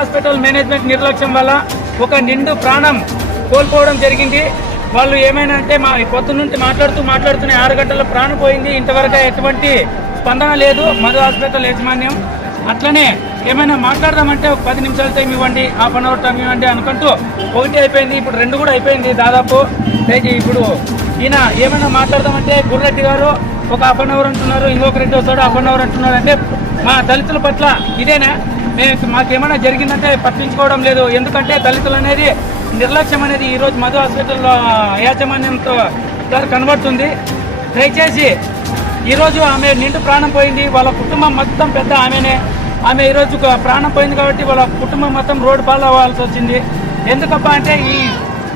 Hospital management నిర్లక్ష్యం వల్ల ఒక నిండు ప్రాణం కోల్పోవడం జరిగింది. వాళ్ళు ఏమైనా అంటే మా పొద్దు నుండి మాట్లాడుతూ మాట్లాడుతూనే ఆరు గంటల ప్రాణం పోయింది. ఇంతవరకు ఎటువంటి స్పందన లేదు. మధు హాస్పిటల్ యాజమాన్యం. అట్లనే ఏమైనా మాట్లాడదామంటే ఒక పది నిమిషాలు టైం ఇవ్వండి. హాఫ్ అన్ అవర్ టైం ఇవ్వండి అనుకుంటూ ఒకటి అయిపోయింది. ఇప్పుడు రెండు కూడా అయిపోయింది దాదాపు. అయితే ఇప్పుడు ఈయన ఏమైనా మాట్లాడదామంటే గుర్రెడ్డి గారు ఒక హాఫ్ అన్ అవర్ అంటున్నారు. ఇంకొక రెడ్డి వస్తాడు హాఫ్ అన్ అవర్ అంటున్నారు అంటే మా దళితుల పట్ల ఇదేనా? మేము మాకేమైనా జరిగిందంటే పట్టించుకోవడం లేదు. ఎందుకంటే దళితులు అనేది నిర్లక్ష్యం అనేది ఈరోజు మధు హాస్పిటల్లో యాజమాన్యంతో కనబడుతుంది. దయచేసి ఈరోజు ఆమె నిండు ప్రాణం పోయింది. వాళ్ళ కుటుంబం మొత్తం పెద్ద ఆమెనే. ఆమె ఈరోజు ప్రాణం పోయింది కాబట్టి వాళ్ళ కుటుంబం మొత్తం రోడ్డు పాలు అవ్వాల్సి వచ్చింది. ఎందుకప్ప అంటే ఈ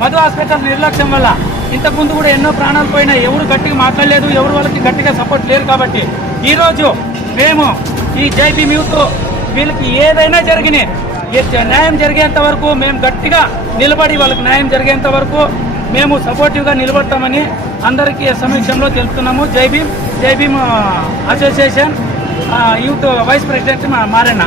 మధు హాస్పిటల్ నిర్లక్ష్యం వల్ల ఇంతకుముందు కూడా ఎన్నో ప్రాణాలు పోయినా ఎవరు గట్టిగా మాట్లాడలేదు. ఎవరు వాళ్ళకి గట్టిగా సపోర్ట్ లేరు కాబట్టి ఈరోజు మేము ఈ జైపీ మ్యూత్ వీళ్ళకి ఏదైనా జరిగినాయి న్యాయం జరిగేంత వరకు మేము గట్టిగా నిలబడి వాళ్ళకి న్యాయం జరిగేంత వరకు మేము సపోర్టివ్గా నిలబడతామని అందరికీ సమీక్షంలో తెలుపుతున్నాము. జై భీమ్ జై Bhim association youth vice president మా మారన్న.